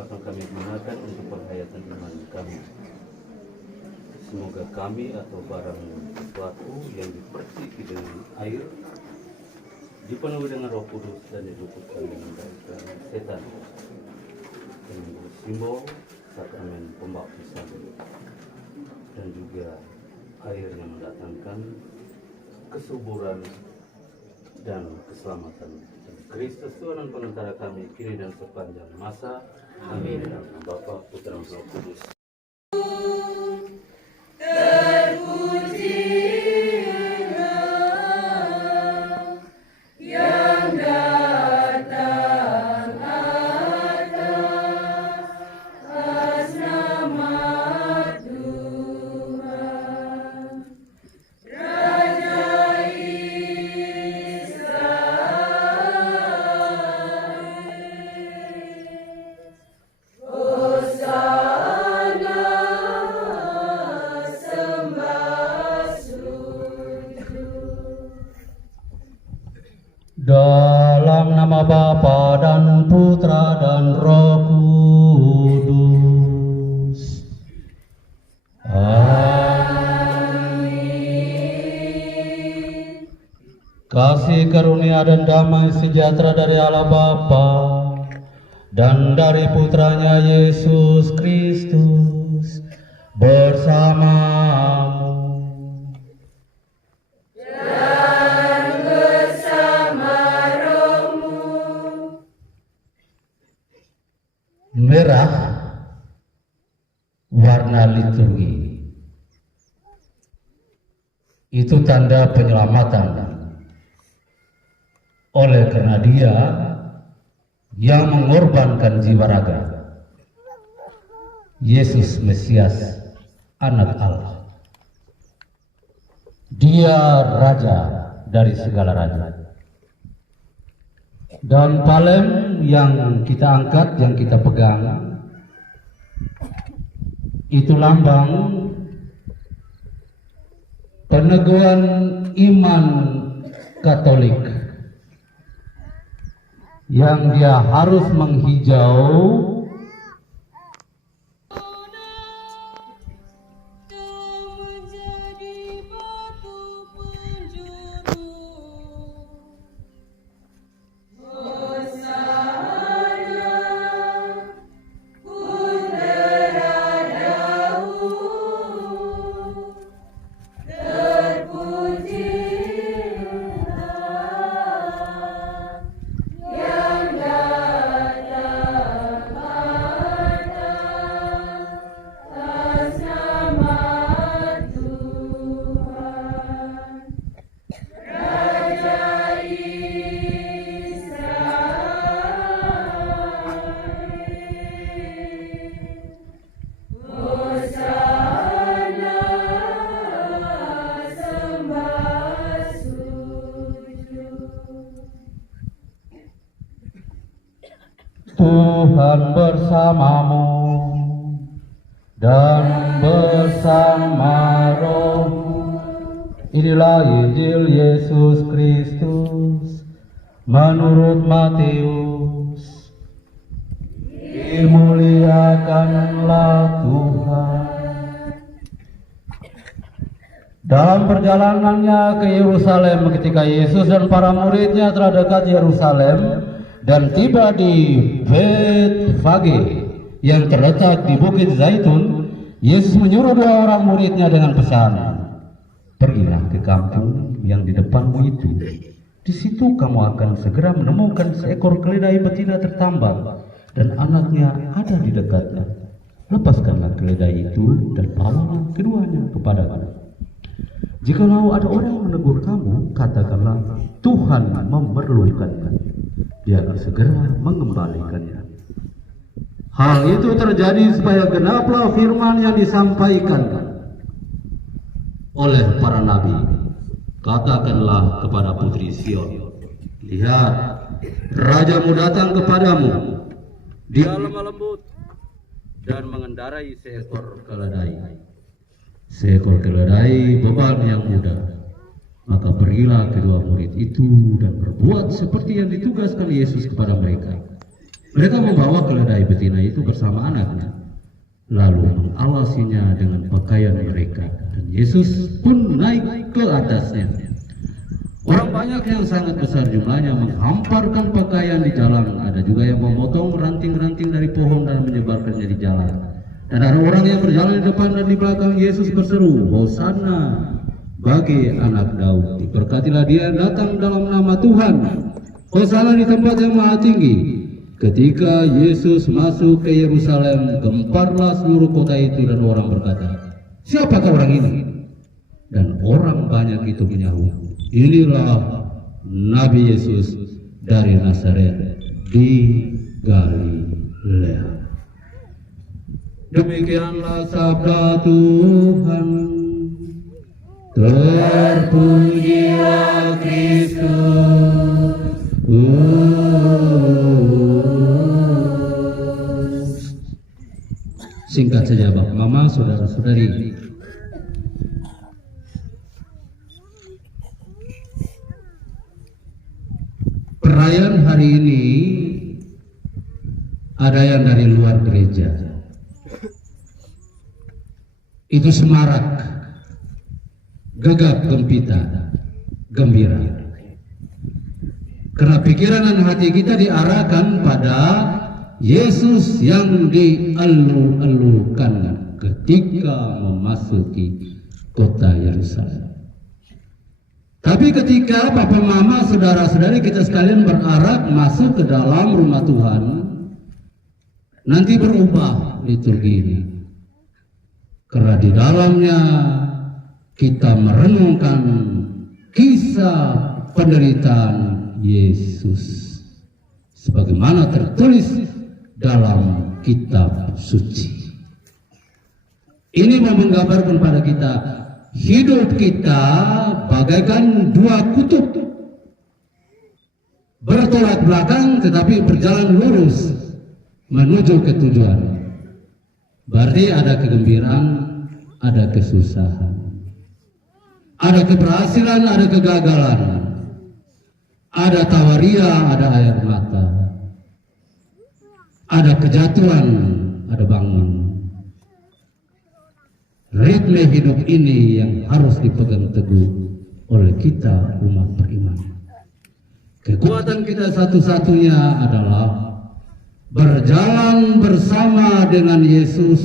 akan kami gunakan untuk penghayatan iman kami. Semoga kami atau barang sesuatu yang diperciki dengan air dipenuhi dengan Roh Kudus dan diluputkan dengan dari setan, dengan simbol sakramen pembaptisan dan juga air yang mendatangkan kesuburan dan keselamatan. Kristus Tuhan dan Penentara kami kini dan sepanjang masa. Amin. Dalam nama Bapa, Putra, dan Roh Kudus. Dalam nama Bapa dan Putra dan Roh Kudus. Amin. Kasih karunia dan damai sejahtera dari Allah Bapa dan dari Putranya Yesus Kristus bersamamu. Merah warna liturgi itu tanda penyelamatan. Oleh karena Dia yang mengorbankan jiwa raga, Yesus Mesias, Anak Allah. Dia Raja dari segala raja. Dan palem yang kita angkat, yang kita pegang, itu lambang peneguhan iman Katolik yang dia harus menghijau Tuhan bersamamu dan bersama rohmu. Inilah Injil Yesus Kristus menurut Matius. Dimuliakanlah Tuhan. Dalam perjalanannya ke Yerusalem, ketika Yesus dan para muridnya telah dekat Yerusalem dan tiba di Betfage yang terletak di Bukit Zaitun, Yesus menyuruh dua orang muridnya dengan pesan, "Pergilah ke kampung yang di depanmu itu. Di situ kamu akan segera menemukan seekor keledai betina tertambak dan anaknya ada di dekatnya. Lepaskanlah keledai itu dan bawalah keduanya kepadaku. Jikalau ada orang yang menegur kamu, katakanlah, Tuhan memerlukannya. Dia akan segera mengembalikannya." Hal itu terjadi supaya genaplah firman yang disampaikan oleh para nabi. Katakanlah kepada putri Sion, lihat, rajamu datang kepadamu. Dia lemah lembut dan mengendarai seekor keledai. Seekor keledai beban yang mudah. Maka pergilah kedua murid itu dan berbuat seperti yang ditugaskan Yesus kepada mereka. Mereka membawa keledai betina itu bersama anaknya, lalu mengawasinya dengan pakaian mereka, dan Yesus pun naik ke atasnya. Orang banyak yang sangat besar jumlahnya menghamparkan pakaian di jalan. Ada juga yang memotong ranting-ranting dari pohon dan menyebarkannya di jalan. Dan ada orang yang berjalan di depan dan di belakang Yesus berseru, "Hosana bagi anak Daud. Diberkatilah dia yang datang dalam nama Tuhan. Hosana di tempat yang maha tinggi." Ketika Yesus masuk ke Yerusalem, gemparlah seluruh kota itu dan orang berkata, "Siapakah orang ini?" Dan orang banyak itu menyahut, "Inilah Nabi Yesus dari Nazaret di Galilea." Demikianlah sabda Tuhan. Terpujilah Kristus. Singkat saja Bapak Mama, saudara-saudari. Perayaan hari ini ada yang dari luar gereja. Itu semarak, gegap gempita, gembira. Karena pikiran dan hati kita diarahkan pada Yesus yang dielu-elukan ketika memasuki kota Yerusalem. Tapi ketika Papa Mama, saudara-saudari kita sekalian berarak masuk ke dalam rumah Tuhan, nanti berubah liturgi ini. Karena di dalamnya kita merenungkan kisah penderitaan Yesus sebagaimana tertulis dalam kitab suci. Ini menggambarkan pada kita hidup kita bagaikan dua kutub, bertolak belakang tetapi berjalan lurus menuju ke tujuan. Berarti ada kegembiraan, ada kesusahan, ada keberhasilan, ada kegagalan, ada tawaria, ada air mata, ada kejatuhan, ada bangun. Ritme hidup ini yang harus dipegang teguh oleh kita umat beriman. Kekuatan kita satu-satunya adalah berjalan bersama dengan Yesus,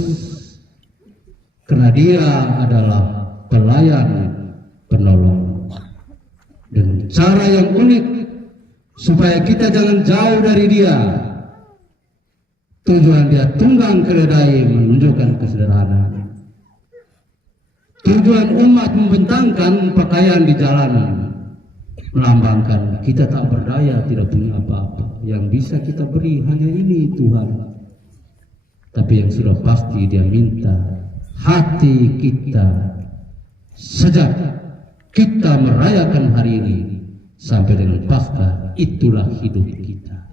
karena Dia adalah pelayan penolong. Dan cara yang unik supaya kita jangan jauh dari Dia, tujuan Dia tunggang keledai menunjukkan kesederhanaan. Tujuan umat membentangkan pakaian di jalanan melambangkan kita tak berdaya, tidak punya apa-apa. Yang bisa kita beri hanya ini Tuhan. Tapi yang sudah pasti Dia minta hati kita sejak kita merayakan hari ini sampai dengan Paskah, itulah hidup kita.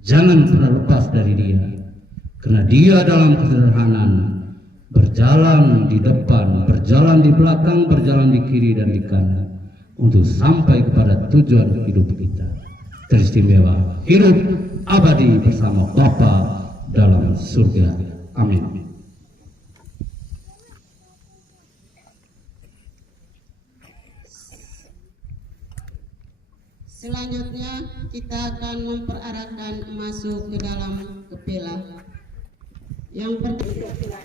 Jangan pernah lepas dari Dia, karena Dia dalam kesederhanaan berjalan di depan, berjalan di belakang, berjalan di kiri dan di kanan untuk sampai kepada tujuan hidup kita teristimewa, hidup abadi bersama Bapa dalam surga. Amin. Selanjutnya kita akan memperarakan masuk ke dalam kepela. Yang pertama,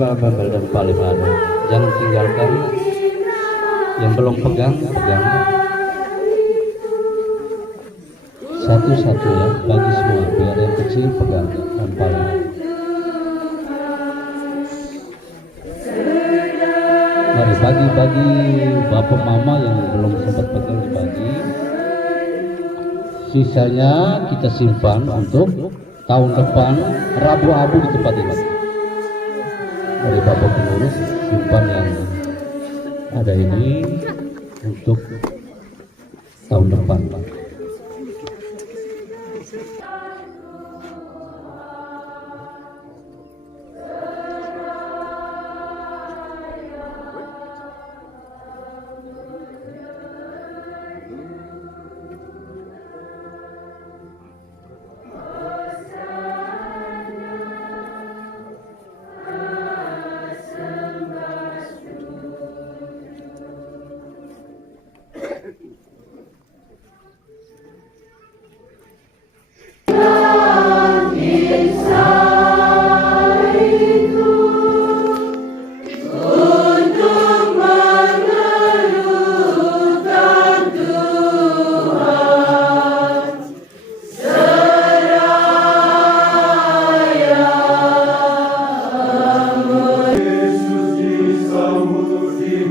abal-abal dan paling ada, jangan tinggalkan. Yang belum pegang. Satu-satu ya, bagi semua, biar yang kecil pegang dan paling. Mari bagi bapak mama yang belum sempat pegang dibagi. Sisanya kita simpan untuk tahun depan Rabu Abu di tempat ini. Dari bapak pengurus simpan yang ada ini untuk tahun depan.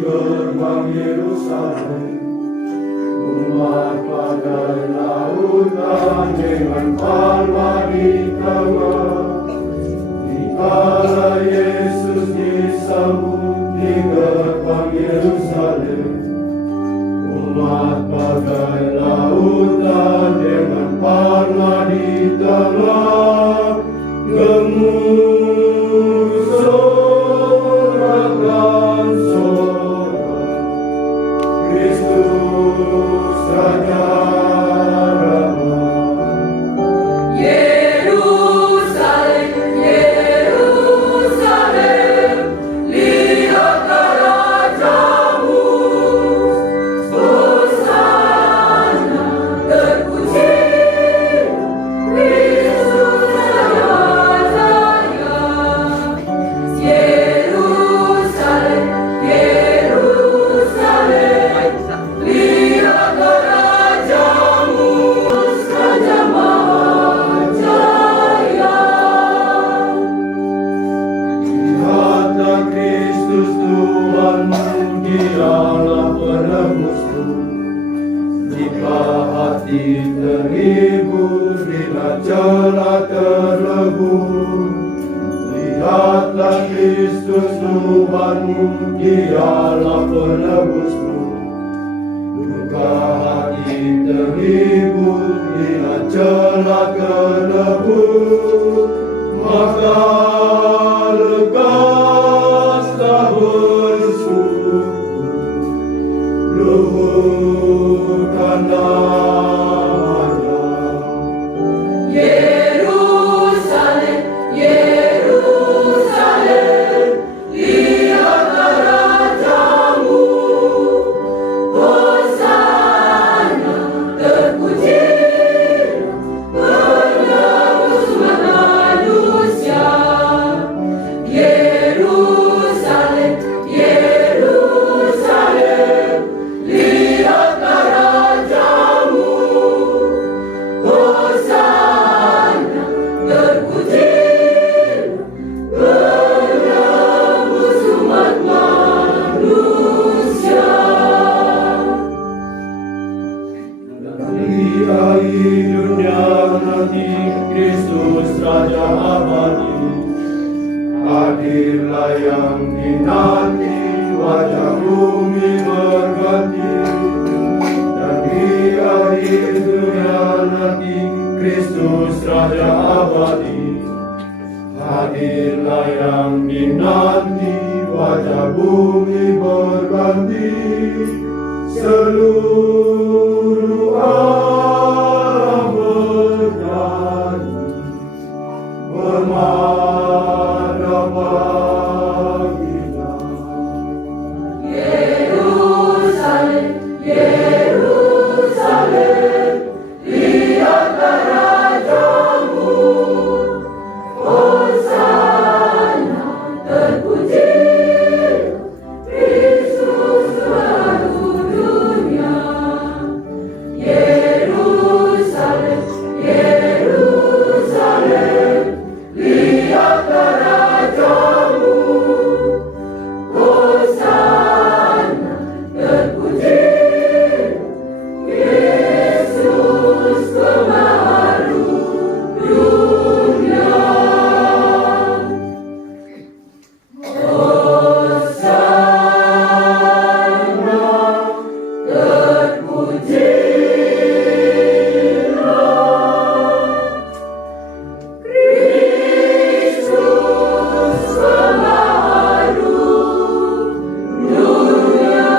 gerbang Yerusalem, umat bagai lautan dengan palma di tengah. Dikala Yesus disambut di gerbang Yerusalem, umat bagai lautan dengan palma di tengah. Gemusorakan sorak Kristus Raja Rama. Yerusalem, Yerusalem, lihatlah rajamu. Hosana, terpuji Kristus Raja Jaya. Yerusalem, Yerusalem, lihatlah rajamu, Raja Mahajaya. Lihatlah Kristus Tuhanmu, Dialah penebusmu. Jika hati terhibur, bila celah terlebur. Lihatlah Kristus Tuhanmu, Dialah penebusmu. Jika hati terhibur, bila celah terlebur, maka lekaslah bersyukur. Luhurkan namanya. Yerusalem, Yerusalem, lihatlah rajamu. Hosana, terpuji penebus umat manusia. Yerusalem, Yerusalem, lihatlah rajamu. Hosana, terpuji penebus umat manusia. Liai dunia nanti Kristus Raja abadi. Hadirlah yang dinanti, wajah bumi berganti. Dan di akhir dunia nanti Kristus Raja abadi. Hadirlah yang dinanti, wajah bumi berganti. Seluruh alam bernyanyi, bermana baginya. Yerusalem, Yerusalem, lihatlah rajamu. Hosana, terpuji Kristus seluruh dunia. Yerusalem, Yerusalem, lihatlah rajamu. Hosana, terpuji Yesus Pembaharu dunia. Hosana, terpujilah Kristus Pembaharu dunia.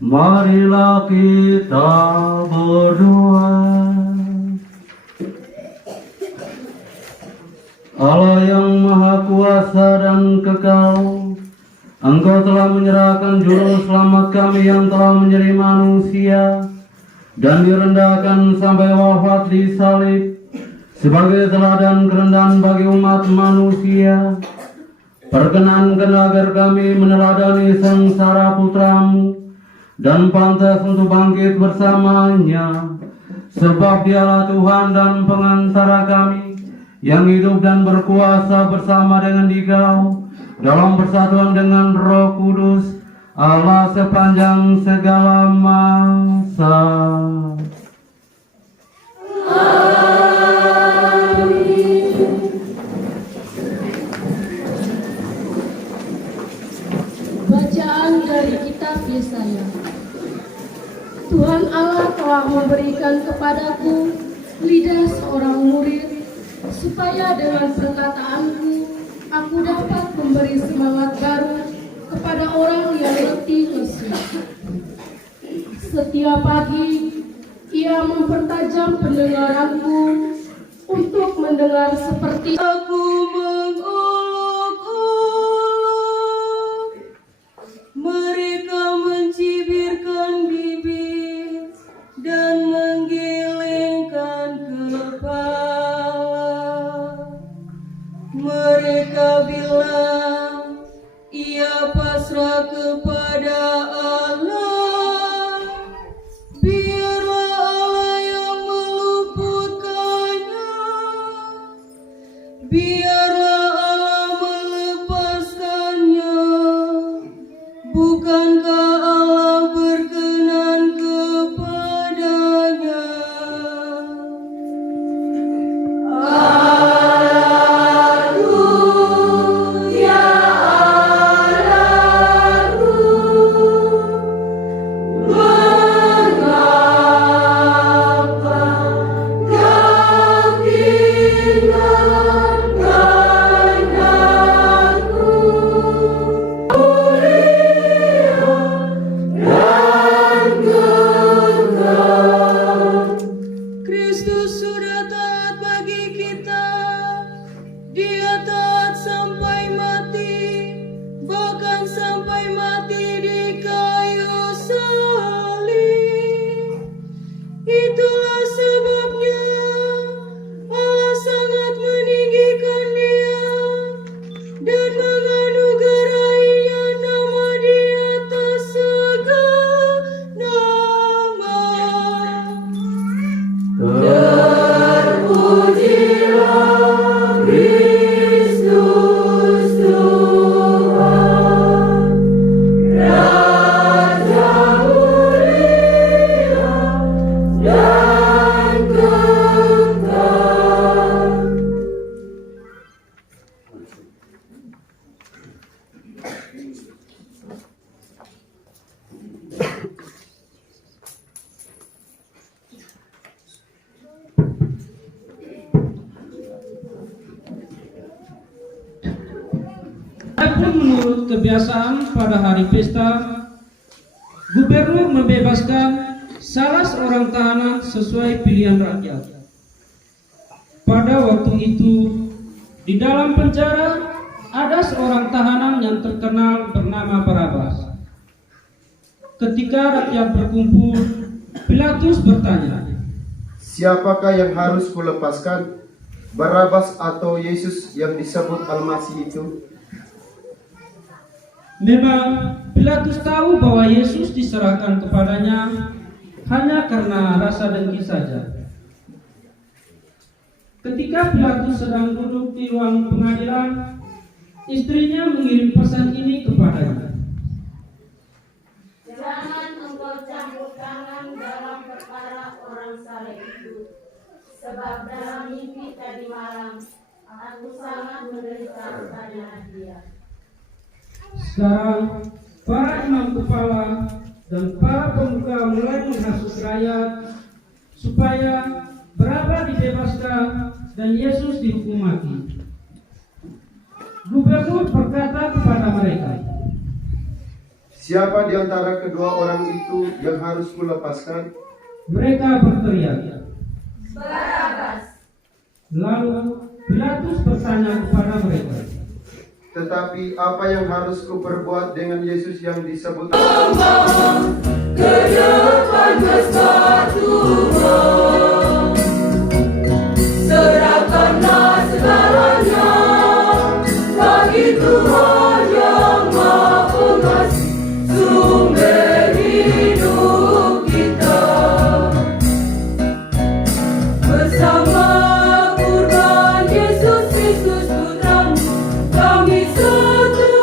Marilah kita berdoa. Allah yang maha kuasa dan kekal, Engkau telah menyerahkan juru selamat kami yang telah menjadi manusia dan direndahkan sampai wafat di salib sebagai teladan kerendahan bagi umat manusia. Perkenankan agar kami meneladani sengsara putramu dan pantas untuk bangkit bersamanya, sebab Dialah Tuhan dan pengantara kami yang hidup dan berkuasa bersama dengan Dikau dalam persatuan dengan Roh Kudus, Allah sepanjang segala masa. Bacaan dari kitab Yesaya. Tuhan Allah telah memberikan kepadaku lidah seorang murid, supaya dengan perkataanku aku dapat memberi semangat baru kepada orang yang letih lesu. Setiap pagi ia mempertajam pendengaranku untuk mendengar seperti Aku menguluk-uluk, mereka mencibirkan bibir dan menggelengkan kepala. Mereka bilang, ia pasrah kepada Allah. Biarlah Allah yang meluputkannya. Biarlah Allah melepaskannya. Bukankah Allah berkenan kepadanya? Allahku, ya Allahku, mengapa kau tinggalkan aku? Mulia dan gegap. Kristus sudah taat bagi kita. Dia taat sampai mati, bahkan sampai mati di kayu salib. Itulah sebabnya Allah sangat meninggikan dia dan menganugerahinya nama di atas segala nama. Terpujilah Kristus Tuhan, Raja mulia dan kekal. Adapun menurut kebiasaan pada hari pesta, gubernur membebaskan salah seorang tahanan sesuai pilihan rakyat. Pada waktu itu, di dalam penjara ada seorang tahanan yang terkenal bernama Barabas. Ketika rakyat berkumpul, Pilatus bertanya, Siapakah yang harus kulepaskan? Barabas atau Yesus yang disebut Al-Masih itu? memang Pilatus tahu bahwa Yesus diserahkan kepadanya hanya karena rasa dengki saja. Ketika Pilatus sedang duduk di ruang pengadilan, istrinya mengirim pesan ini kepadanya. Jangan engkau campur tangan dalam perkara orang saleh itu, sebab dalam mimpi tadi malam aku sangat menderita karena dia. Sekarang para imam kepala dan para pemuka mulai menghasut rakyat supaya Barabas dibebaskan dan Yesus dihukum mati. Gubernur berkata kepada mereka, Siapa di antara kedua orang itu yang harus kulepaskan? Mereka berteriak. Barabas. Lalu Pilatus bertanya kepada mereka, Tetapi apa yang harus kuperbuat dengan Yesus yang disebut ke depan kesatuan, serahkanlah segalanya bagi Tuhan yang Maha Pengasih, sumber hidup kita. Bersama kurban Yesus Kristus Putramu, kami setuju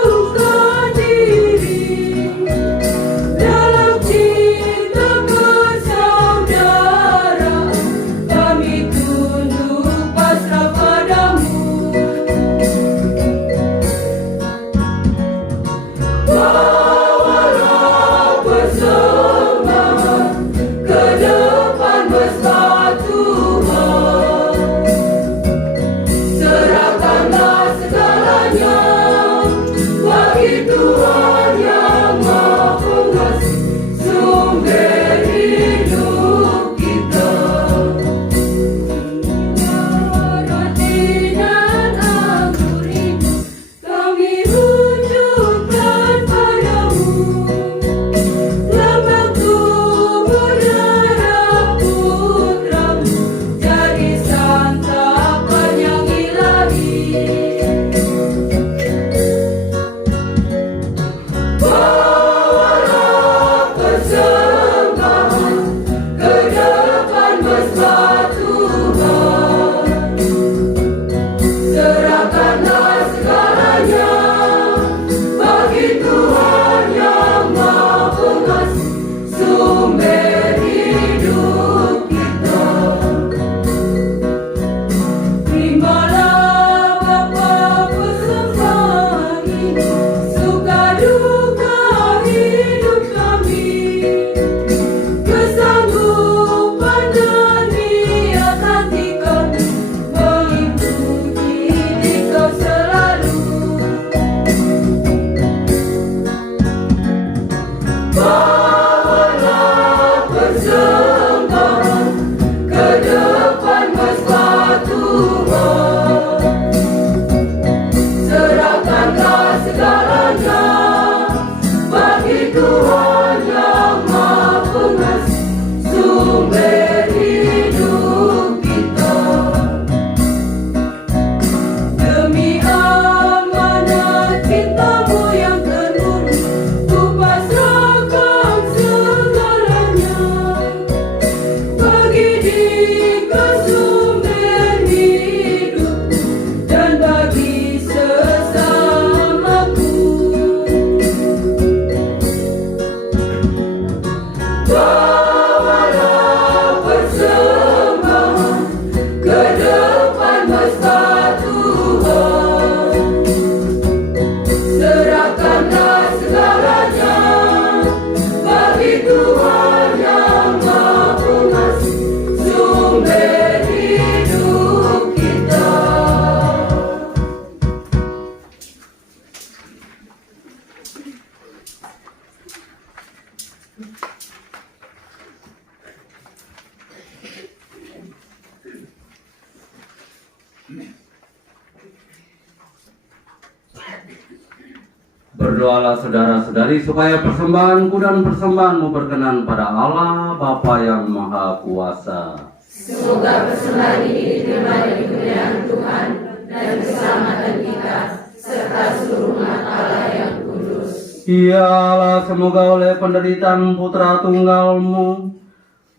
Berdoalah saudara-saudari supaya persembahanku dan persembahanmu berkenan pada Allah Bapa yang Maha Kuasa. Semoga persembahan ini diterima dari kemuliaan Tuhan dan keselamatan kita, serta seluruh umat Allah yang kudus. Ya Allah, semoga oleh penderitaan Putra Tunggal-Mu,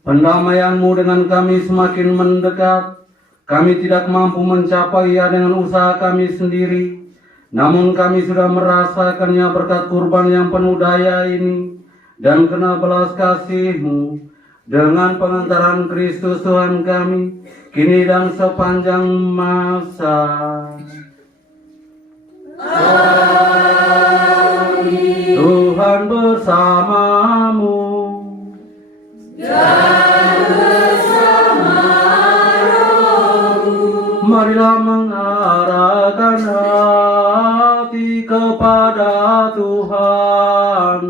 pendamaian-Mu dengan kami semakin mendekat. Kami tidak mampu mencapainya dengan usaha kami sendiri. Namun kami sudah merasakannya berkat kurban yang penuh daya ini dan kena belas kasih-Mu dengan pengantaran Kristus Tuhan kami, kini dan sepanjang masa. Amin. Tuhan bersamamu Dan bersama rohmu. Marilah mengarahkan hati kepada Tuhan.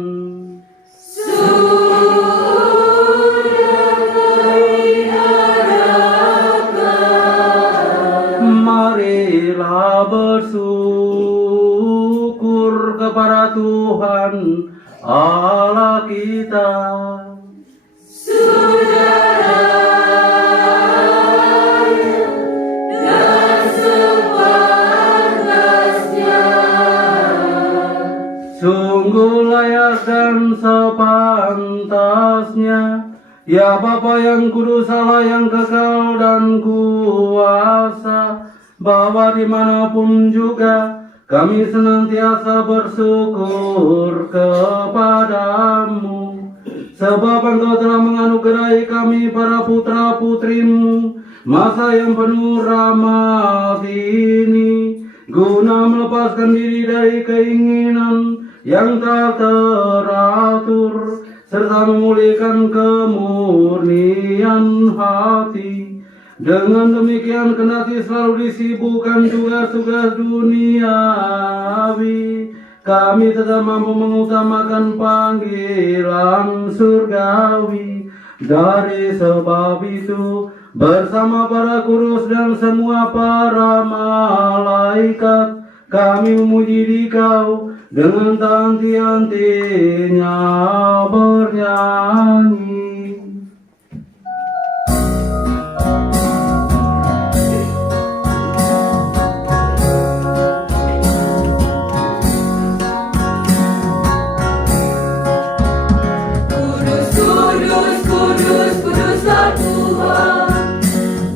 Marilah bersyukur kepada Tuhan Allah kita. Sungguh layak dan sepantasnya, ya Bapa yang kudus, Allah yang kekal dan kuasa, bahwa dimanapun juga kami senantiasa bersyukur kepadamu, sebab Engkau telah menganugerahi kami para putra-putrimu masa yang penuh rahmat ini, guna melepaskan diri dari keinginan yang tak teratur, serta memulihkan kemurnian hati. Dengan demikian kendati selalu disibukkan tugas-tugas duniawi, kami tetap mampu mengutamakan panggilan surgawi. Dari sebab itu, bersama para kudus dan semua para malaikat, kami memuji Dikau dengan tanti-antinya bernyanyi. Kudus, kudus, kudus, kuduslah Tuhan,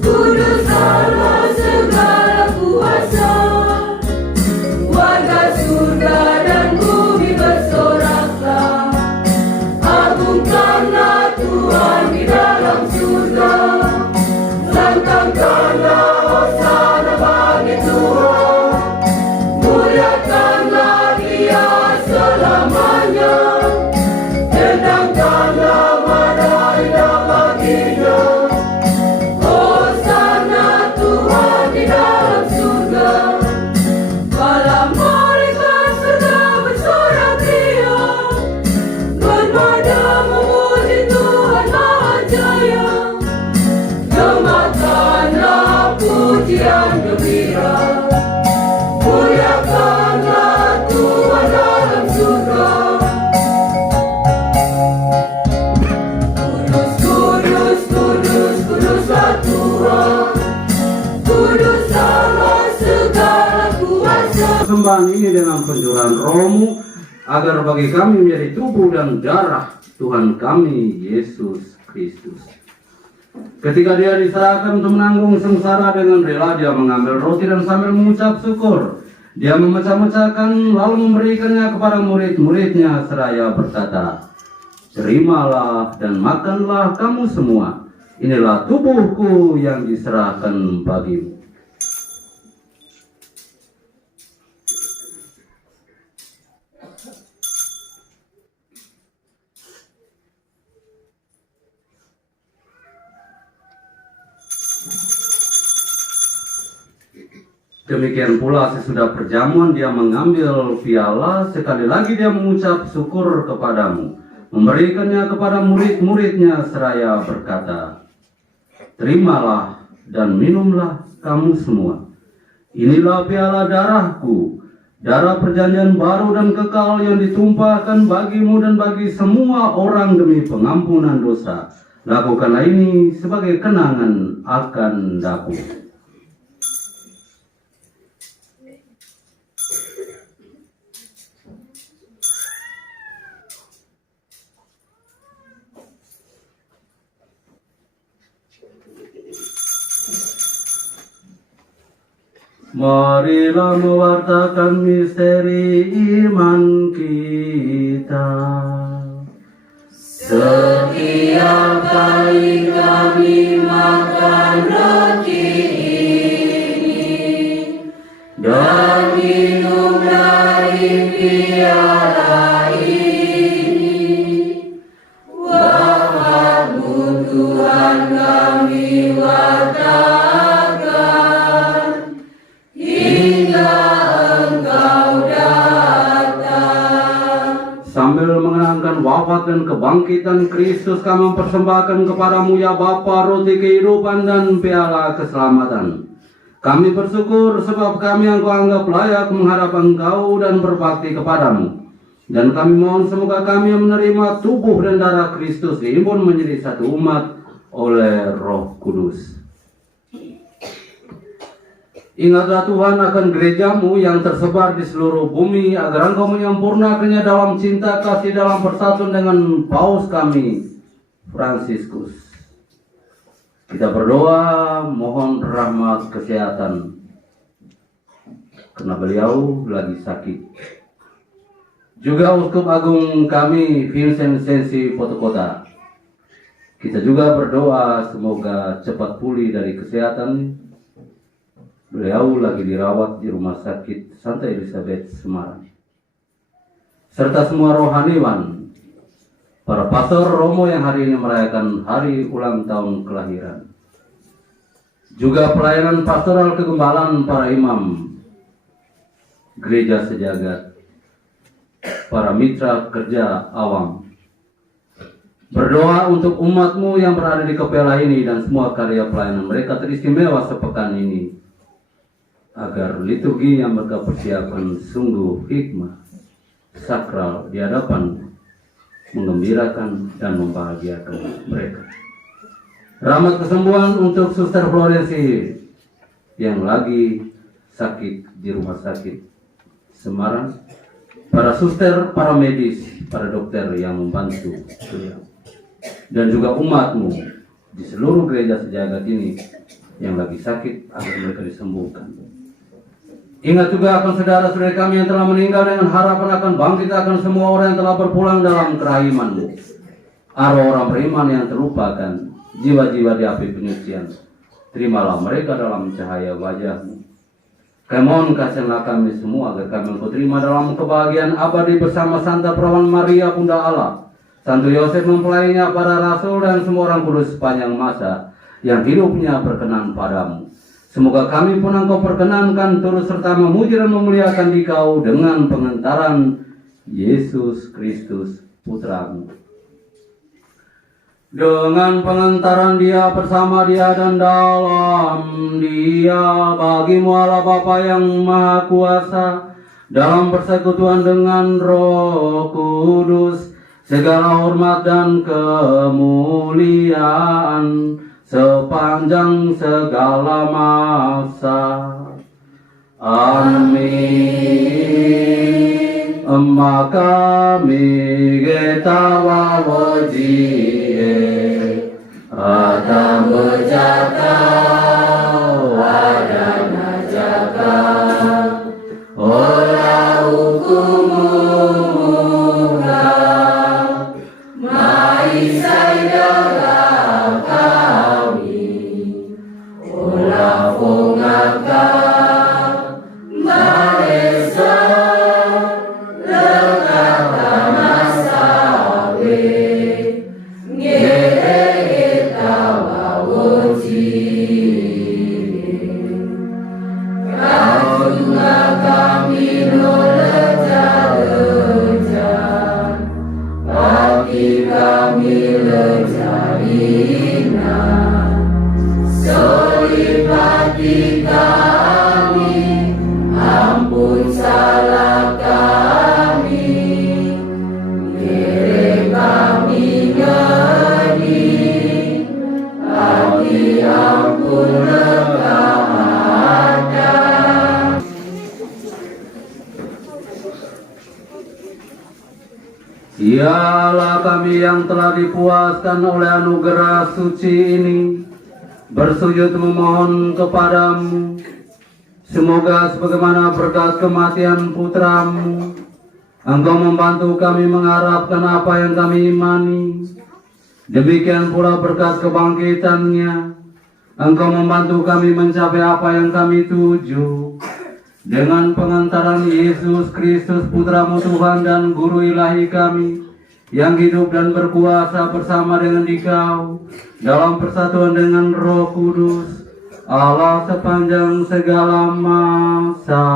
kudus Allah segala kuasa. Warga surga dan bumi bersoraklah, agungkanlah Tuhan di dalam surga, lantangkanlah hosana bagi Tuhan, muliakanlah Dia selamanya, dendangkanlah madailah baginya. Hosana Tuhan di dalam surga. Para malaikat surga bersorak riang, bernada memuji Tuhan Maha Jaya. Gemakanlah pujian gembira, muliakanlah Tuhan dalam surga. Kudus, kudus, kudus, kuduslah Tuhan, kudus Allah segala kuasa. Persembahan ini dengan pencurahan Roh-Mu, agar bagi kami menjadi tubuh dan darah Tuhan kami Yesus Kristus. Ketika Dia diserahkan untuk menanggung sengsara, dengan rela Dia mengambil roti dan sambil mengucap syukur, Dia memecah-mecahkan lalu memberikannya kepada murid-muridnya seraya berkata, "Terimalah dan makanlah kamu semua, inilah tubuhku yang diserahkan bagimu." Demikian pula sesudah perjamuan Dia mengambil piala, sekali lagi Dia mengucap syukur kepadamu, memberikannya kepada murid-muridnya seraya berkata, "Terimalah dan minumlah kamu semua, inilah piala darahku, darah perjanjian baru dan kekal yang ditumpahkan bagimu dan bagi semua orang demi pengampunan dosa. Lakukanlah ini sebagai kenangan akan daku. Marilah mewartakan misteri iman kita. Setiap kali kami makan roti ini dan minum dari piala ini, wahyu Tuhan kami wartakan hingga Engkau datang. Sambil mengenangkan wafat dan kebangkitan Kristus, kami mempersembahkan kepadamu ya Bapa roti kehidupan dan piala keselamatan. Kami bersyukur sebab kami yang kau anggap layak menghadap Engkau dan berbakti kepadamu. Dan kami mohon semoga kami menerima tubuh dan darah Kristus dihimpun menjadi satu umat oleh Roh Kudus. Ingatlah Tuhan akan gerejamu yang tersebar di seluruh bumi, agar Engkau menyempurnakannya dalam cinta kasih dalam persatuan dengan Paus kami, Fransiskus. Kita berdoa mohon rahmat kesehatan, karena beliau lagi sakit. Juga Uskup Agung kami, Vincent Sensi Potokota. Kita juga berdoa semoga cepat pulih dari kesehatan. Beliau lagi dirawat di Rumah Sakit Santa Elizabeth Semarang. Serta semua rohaniwan, para pastor Romo yang hari ini merayakan hari ulang tahun kelahiran. Juga pelayanan pastoral kegembalaan para imam gereja sejagat, para mitra kerja awam. Berdoa untuk umatmu yang berada di kepela ini dan semua karya pelayanan mereka teristimewa sepekan ini, agar liturgi yang mereka persiapkan sungguh hikmah, sakral di hadapan, menggembirakan dan membahagiakan mereka. Rahmat kesembuhan untuk Suster Florensi yang lagi sakit di Rumah Sakit Semarang, para suster, para medis, para dokter yang membantu beliau, dan juga umatmu di seluruh gereja sejagat ini yang lagi sakit agar mereka disembuhkan. Ingat juga akan saudara-saudara kami yang telah meninggal dengan harapan akan bangkit akan semua orang yang telah berpulang dalam kerahiman-Mu. Arwah orang beriman yang terlupakan, jiwa-jiwa di api penyucian, terimalah mereka dalam cahaya wajah-Mu. Kami mohon kasihanlah kami semua agar kami Engkau terima dalam kebahagiaan abadi bersama Santa Perawan Maria Bunda Allah, Santo Yosef mempelainya, para rasul dan semua orang kudus sepanjang masa yang hidupnya berkenan padamu. Semoga kami pun Engkau perkenankan turut serta memuji dan memuliakan Dikau dengan pengentaran Yesus Kristus Putra-Mu. Dengan pengentaran Dia, bersama Dia dan dalam Dia, bagimu Allah Bapa yang Maha Kuasa, dalam persekutuan dengan Roh Kudus, segala hormat dan kemuliaan sepanjang segala masa. Amin. Emma kami geta wawojie atam berjaka wadana jaka ora hukumu muka maisai dalam kami ora fungaka maresa lekata masawe ngereta wawoji kasunga kami leja-leja bagi kami lejarina solipati kami ampun salah Ya Allah kami yang telah dipuaskan oleh anugerah suci ini, bersujud memohon kepadamu, semoga sebagaimana berkat kematian putramu, Engkau membantu kami mengharapkan apa yang kami imani. Demikian pula berkat kebangkitannya, Engkau membantu kami mencapai apa yang kami tuju. Dengan pengantaran Yesus Kristus, Putramu Tuhan dan Guru ilahi kami, yang hidup dan berkuasa bersama dengan Dikau, dalam persatuan dengan Roh Kudus, Allah sepanjang segala masa.